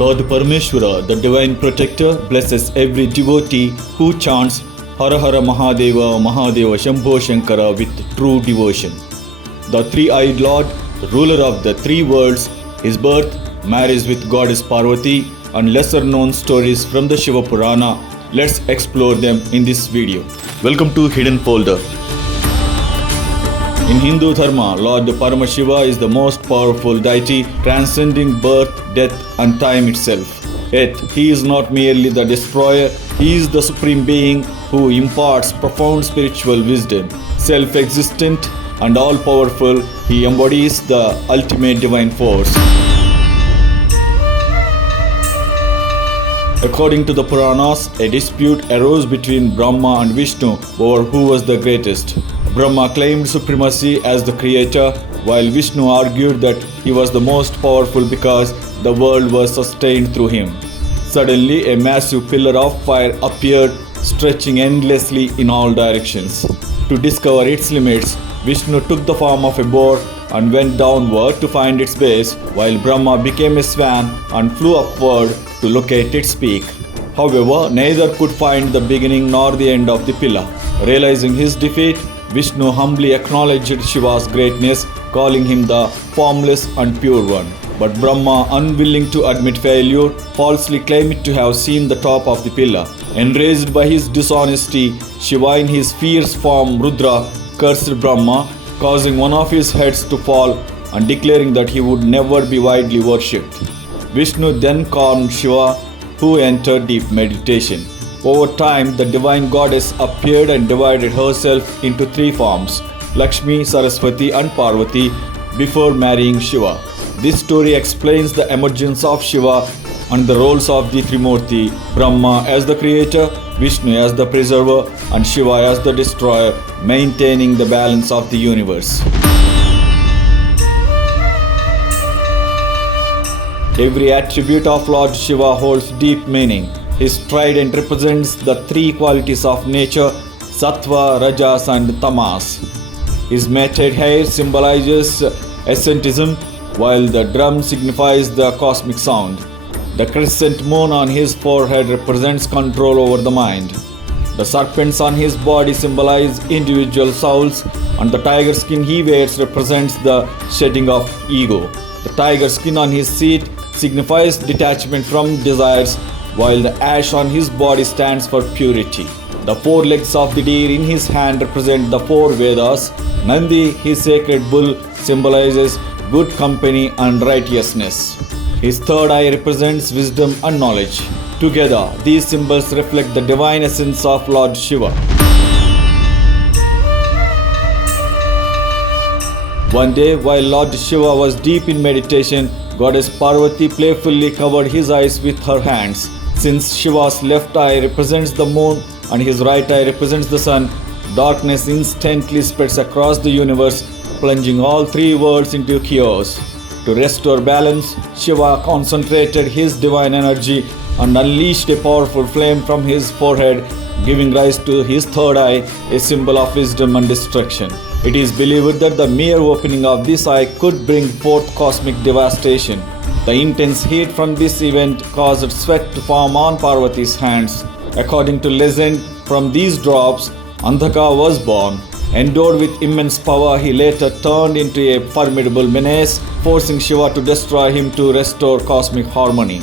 Lord Parameshwara, the divine protector, blesses every devotee who chants Hara Hara Mahadeva Mahadeva Shambho Shankara with true devotion. The three-eyed Lord, ruler of the three worlds, his birth, marriage with goddess Parvati, and lesser known stories from the Shiva Purana. Let's explore them in this video. Welcome to Hidden Folder. In Hindu Dharma, Lord Paramashiva is the most powerful deity, transcending birth, death and time itself. Yet, he is not merely the destroyer, he is the supreme being who imparts profound spiritual wisdom. Self-existent and all-powerful, he embodies the ultimate divine force. According to the Puranas, a dispute arose between Brahma and Vishnu over who was the greatest. Brahma claimed supremacy as the creator, while Vishnu argued that he was the most powerful because the world was sustained through him. Suddenly, a massive pillar of fire appeared, stretching endlessly in all directions. To discover its limits, Vishnu took the form of a boar and went downward to find its base, while Brahma became a swan and flew upward to locate its peak. However, neither could find the beginning nor the end of the pillar. Realizing his defeat, Vishnu humbly acknowledged Shiva's greatness, calling him the formless and pure one. But Brahma, unwilling to admit failure, falsely claimed to have seen the top of the pillar. Enraged by his dishonesty, Shiva in his fierce form Rudra cursed Brahma, causing one of his heads to fall and declaring that he would never be widely worshipped. Vishnu then calmed Shiva, who entered deep meditation. Over time, the divine goddess appeared and divided herself into three forms: Lakshmi, Saraswati and Parvati, before marrying Shiva. This story explains the emergence of Shiva and the roles of the Trimurti: Brahma as the creator, Vishnu as the preserver and Shiva as the destroyer, maintaining the balance of the universe. Every attribute of Lord Shiva holds deep meaning. His trident represents the three qualities of nature: Sattva, Rajas and Tamas. His matted hair symbolizes asceticism, while the drum signifies the cosmic sound. The crescent moon on his forehead represents control over the mind. The serpents on his body symbolize individual souls, and the tiger skin he wears represents the shedding of ego. The tiger skin on his seat signifies detachment from desires, while the ash on his body stands for purity. The four legs of the deer in his hand represent the four Vedas. Nandi, his sacred bull, symbolizes good company and righteousness. His third eye represents wisdom and knowledge. Together, these symbols reflect the divine essence of Lord Shiva. One day, while Lord Shiva was deep in meditation, Goddess Parvati playfully covered his eyes with her hands. Since Shiva's left eye represents the moon and his right eye represents the sun, darkness instantly spreads across the universe, plunging all three worlds into chaos. To restore balance, Shiva concentrated his divine energy and unleashed a powerful flame from his forehead, giving rise to his third eye, a symbol of wisdom and destruction. It is believed that the mere opening of this eye could bring forth cosmic devastation. The intense heat from this event caused sweat to form on Parvati's hands. According to legend, from these drops, Andhaka was born. Endowed with immense power, he later turned into a formidable menace, forcing Shiva to destroy him to restore cosmic harmony.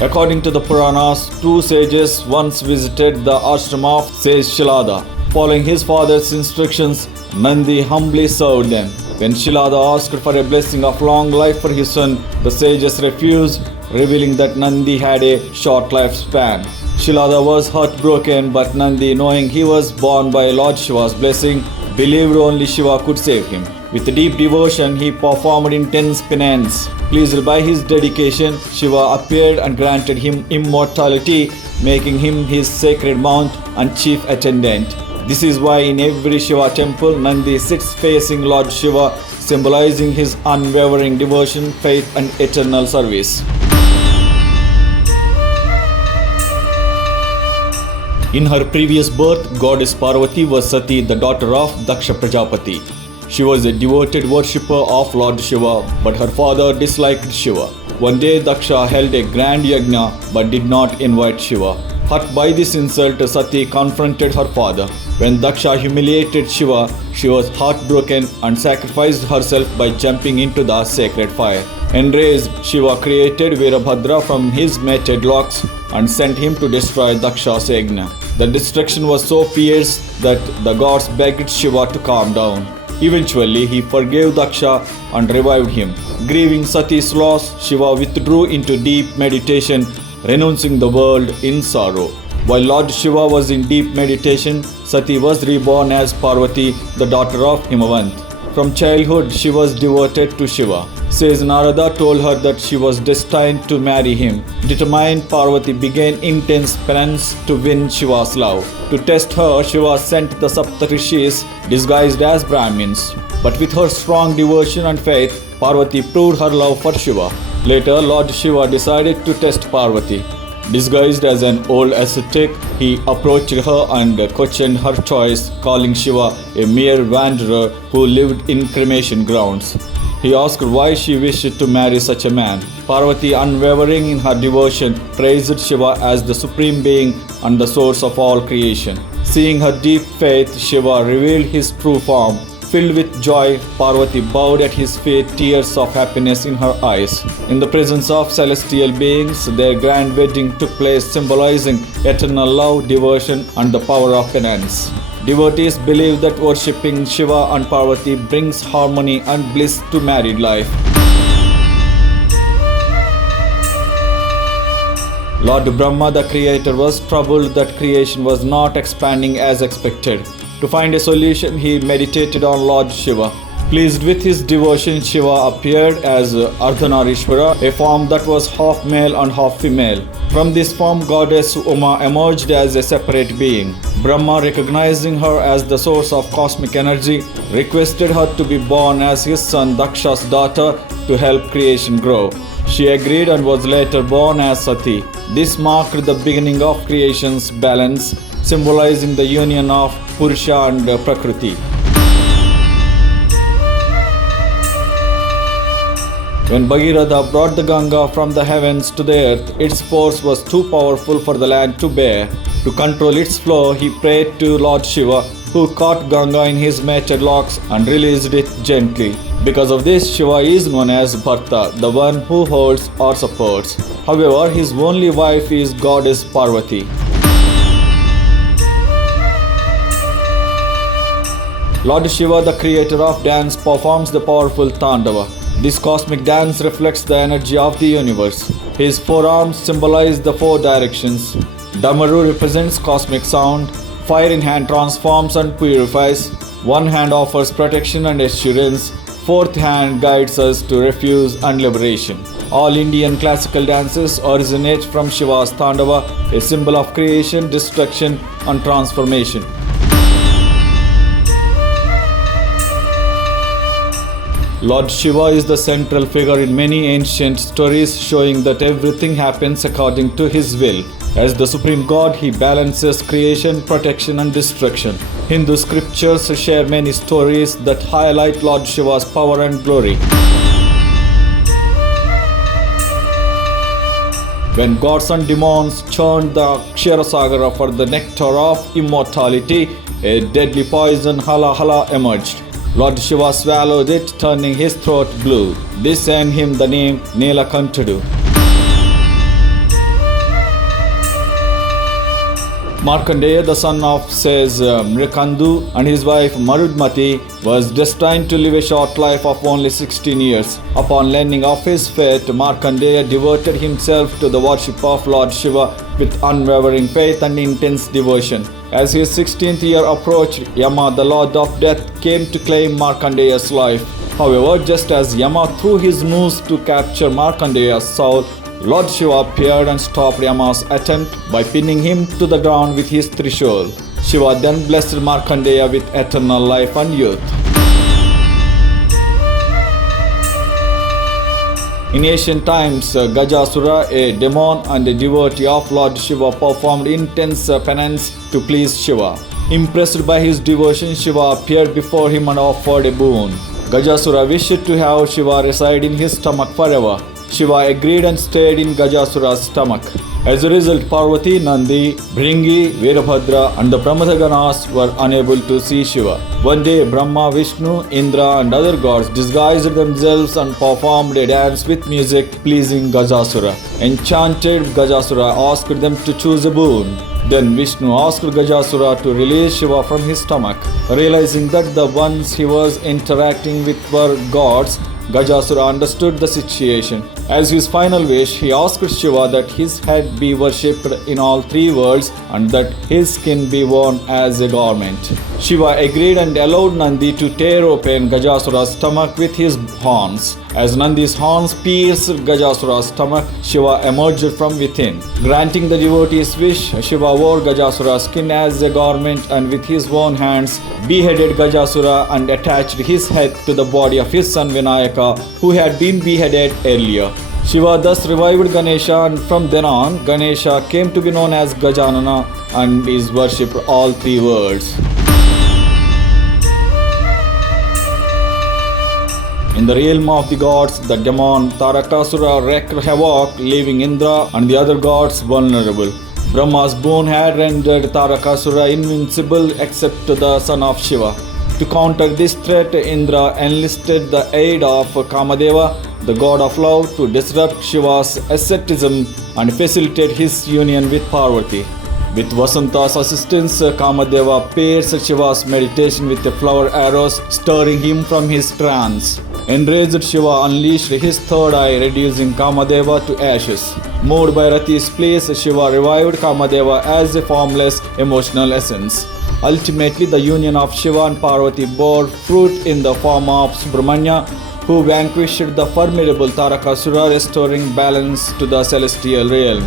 According to the Puranas, two sages once visited the ashram of sage Shilada. Following his father's instructions, Nandi humbly served them. When Shilada asked for a blessing of long life for his son, the sages refused, revealing that Nandi had a short lifespan. Shilada was heartbroken, but Nandi, knowing he was born by Lord Shiva's blessing, believed only Shiva could save him. With deep devotion, he performed intense penance. Pleased by his dedication, Shiva appeared and granted him immortality, making him his sacred mount and chief attendant. This is why in every Shiva temple, Nandi sits facing Lord Shiva, symbolizing his unwavering devotion, faith and eternal service. In her previous birth, goddess Parvati was Sati, the daughter of Daksha Prajapati. She was a devoted worshipper of Lord Shiva, but her father disliked Shiva. One day Daksha held a grand yajna but did not invite Shiva. Hurt by this insult, Sati confronted her father. When Daksha humiliated Shiva, she was heartbroken and sacrificed herself by jumping into the sacred fire. Enraged, Shiva created Veerabhadra from his mated locks and sent him to destroy Daksha's yajna. The destruction was so fierce that the gods begged Shiva to calm down. Eventually, he forgave Daksha and revived him. Grieving Sati's loss, Shiva withdrew into deep meditation, renouncing the world in sorrow. While Lord Shiva was in deep meditation, Sati was reborn as Parvati, the daughter of Himavant. From childhood, she was devoted to Shiva. Says Narada told her that she was destined to marry him. Determined, Parvati began intense penance to win Shiva's love. To test her, Shiva sent the Saptarishis disguised as Brahmins. But with her strong devotion and faith, Parvati proved her love for Shiva. Later, Lord Shiva decided to test Parvati. Disguised as an old ascetic, he approached her and questioned her choice, calling Shiva a mere wanderer who lived in cremation grounds. He asked why she wished to marry such a man. Parvati, unwavering in her devotion, praised Shiva as the supreme being and the source of all creation. Seeing her deep faith, Shiva revealed his true form. Filled with joy, Parvati bowed at his feet, tears of happiness in her eyes. In the presence of celestial beings, their grand wedding took place, symbolizing eternal love, devotion, and the power of penance. Devotees believe that worshipping Shiva and Parvati brings harmony and bliss to married life. Lord Brahma, the creator, was troubled that creation was not expanding as expected. To find a solution, he meditated on Lord Shiva. Pleased with his devotion, Shiva appeared as Ardhanarishvara, a form that was half male and half female. From this form, goddess Uma emerged as a separate being. Brahma, recognizing her as the source of cosmic energy, requested her to be born as his son Daksha's daughter to help creation grow. She agreed and was later born as Sati. This marked the beginning of creation's balance, symbolizing the union of Purusha and Prakriti. When Bhagirath brought the Ganga from the heavens to the earth, its force was too powerful for the land to bear. To control its flow, he prayed to Lord Shiva, who caught Ganga in his mated locks and released it gently. Because of this, Shiva is known as Bharta, the one who holds or supports. However, his only wife is goddess Parvati. Lord Shiva, the creator of dance, performs the powerful Tandava. This cosmic dance reflects the energy of the universe. His forearms symbolize the four directions. Damaru represents cosmic sound. Fire in hand transforms and purifies. One hand offers protection and assurance. Fourth hand guides us to refuge and liberation. All Indian classical dances originate from Shiva's Tandava, a symbol of creation, destruction, and transformation. Lord Shiva is the central figure in many ancient stories, showing that everything happens according to his will. As the supreme god, he balances creation, protection, and destruction. Hindu scriptures share many stories that highlight Lord Shiva's power and glory. When gods and demons churned the Ksharasagara for the nectar of immortality, a deadly poison, Hala Hala, emerged. Lord Shiva swallowed it, turning his throat blue. This earned him the name Neelakanthadu. Markandeya, the son of says Mrikandu, and his wife Marudmati, was destined to live a short life of only 16 years. Upon learning of his fate, Markandeya devoted himself to the worship of Lord Shiva with unwavering faith and intense devotion. As his 16th year approached, Yama, the Lord of Death, came to claim Markandeya's life. However, just as Yama threw his noose to capture Markandeya's soul, Lord Shiva appeared and stopped Yama's attempt by pinning him to the ground with his Trishul. Shiva then blessed Markandeya with eternal life and youth. In ancient times, Gajasura, a demon and a devotee of Lord Shiva, performed intense penance to please Shiva. Impressed by his devotion, Shiva appeared before him and offered a boon. Gajasura wished to have Shiva reside in his stomach forever. Shiva agreed and stayed in Gajasura's stomach. As a result, Parvati, Nandi, Bhringi, Veerabhadra and the Pramadaganas were unable to see Shiva. One day, Brahma, Vishnu, Indra and other gods disguised themselves and performed a dance with music pleasing Gajasura. Enchanted Gajasura asked them to choose a boon. Then Vishnu asked Gajasura to release Shiva from his stomach. Realizing that the ones he was interacting with were gods, Gajasura understood the situation. As his final wish, he asked Shiva that his head be worshipped in all three worlds and that his skin be worn as a garment. Shiva agreed and allowed Nandi to tear open Gajasura's stomach with his horns. As Nandi's horns pierced Gajasura's stomach, Shiva emerged from within. Granting the devotee's wish, Shiva wore Gajasura's skin as a garment and with his own hands beheaded Gajasura and attached his head to the body of his son Vinayaka, who had been beheaded earlier. Shiva thus revived Ganesha, and from then on, Ganesha came to be known as Gajanana and is worshipped all three worlds. In the realm of the gods, the demon Tarakasura wreaked havoc, leaving Indra and the other gods vulnerable. Brahma's boon had rendered Tarakasura invincible except to the son of Shiva. To counter this threat, Indra enlisted the aid of Kamadeva, the god of love, to disrupt Shiva's asceticism and facilitate his union with Parvati. With Vasanta's assistance, Kamadeva pierced Shiva's meditation with the flower arrows, stirring him from his trance. Enraged, Shiva unleashed his third eye, reducing Kamadeva to ashes. Moved by Rati's pleas, Shiva revived Kamadeva as a formless emotional essence. Ultimately, the union of Shiva and Parvati bore fruit in the form of Subramanya, who vanquished the formidable Tarakasura, restoring balance to the celestial realm.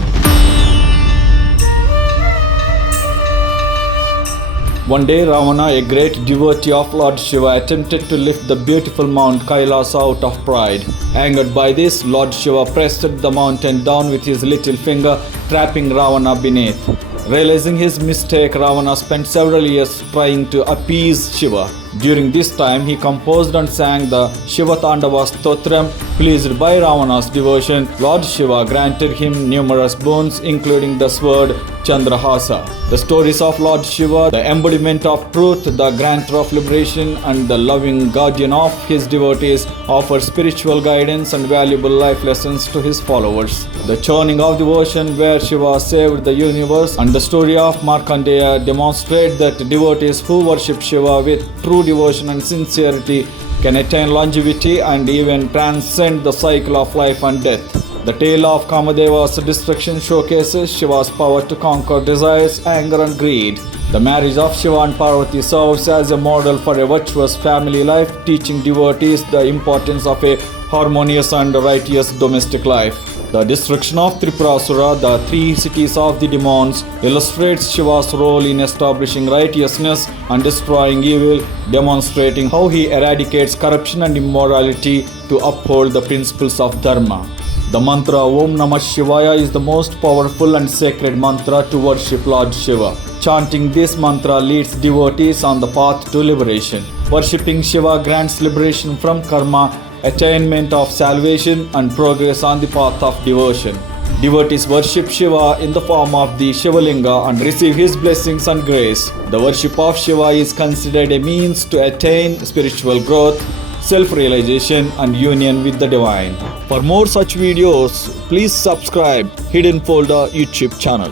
One day, Ravana, a great devotee of Lord Shiva, attempted to lift the beautiful Mount Kailas out of pride. Angered by this, Lord Shiva pressed the mountain down with his little finger, trapping Ravana beneath. Realizing his mistake, Ravana spent several years trying to appease Shiva. During this time, he composed and sang the Shiva Tandava Stotram. Pleased by Ravana's devotion, Lord Shiva granted him numerous boons, including the sword Chandrahasa. The stories of Lord Shiva, the embodiment of truth, the grantor of liberation, and the loving guardian of his devotees, offer spiritual guidance and valuable life lessons to his followers. The churning of devotion where Shiva saved the universe and the story of Markandeya demonstrate that devotees who worship Shiva with true devotion and sincerity can attain longevity and even transcend the cycle of life and death. The tale of Kamadeva's destruction showcases Shiva's power to conquer desires, anger and greed. The marriage of Shiva and Parvati serves as a model for a virtuous family life, teaching devotees the importance of a harmonious and righteous domestic life. The destruction of Tripurasura, the three cities of the demons, illustrates Shiva's role in establishing righteousness and destroying evil, demonstrating how he eradicates corruption and immorality to uphold the principles of Dharma. The mantra Om Namah Shivaya is the most powerful and sacred mantra to worship Lord Shiva. Chanting this mantra leads devotees on the path to liberation. Worshipping Shiva grants liberation from karma, attainment of salvation, and progress on the path of devotion. Devotees worship Shiva in the form of the Shivalinga and receive his blessings and grace. The worship of Shiva is considered a means to attain spiritual growth, self-realization, and union with the divine. For more such videos, please subscribe Hidden Folder YouTube channel.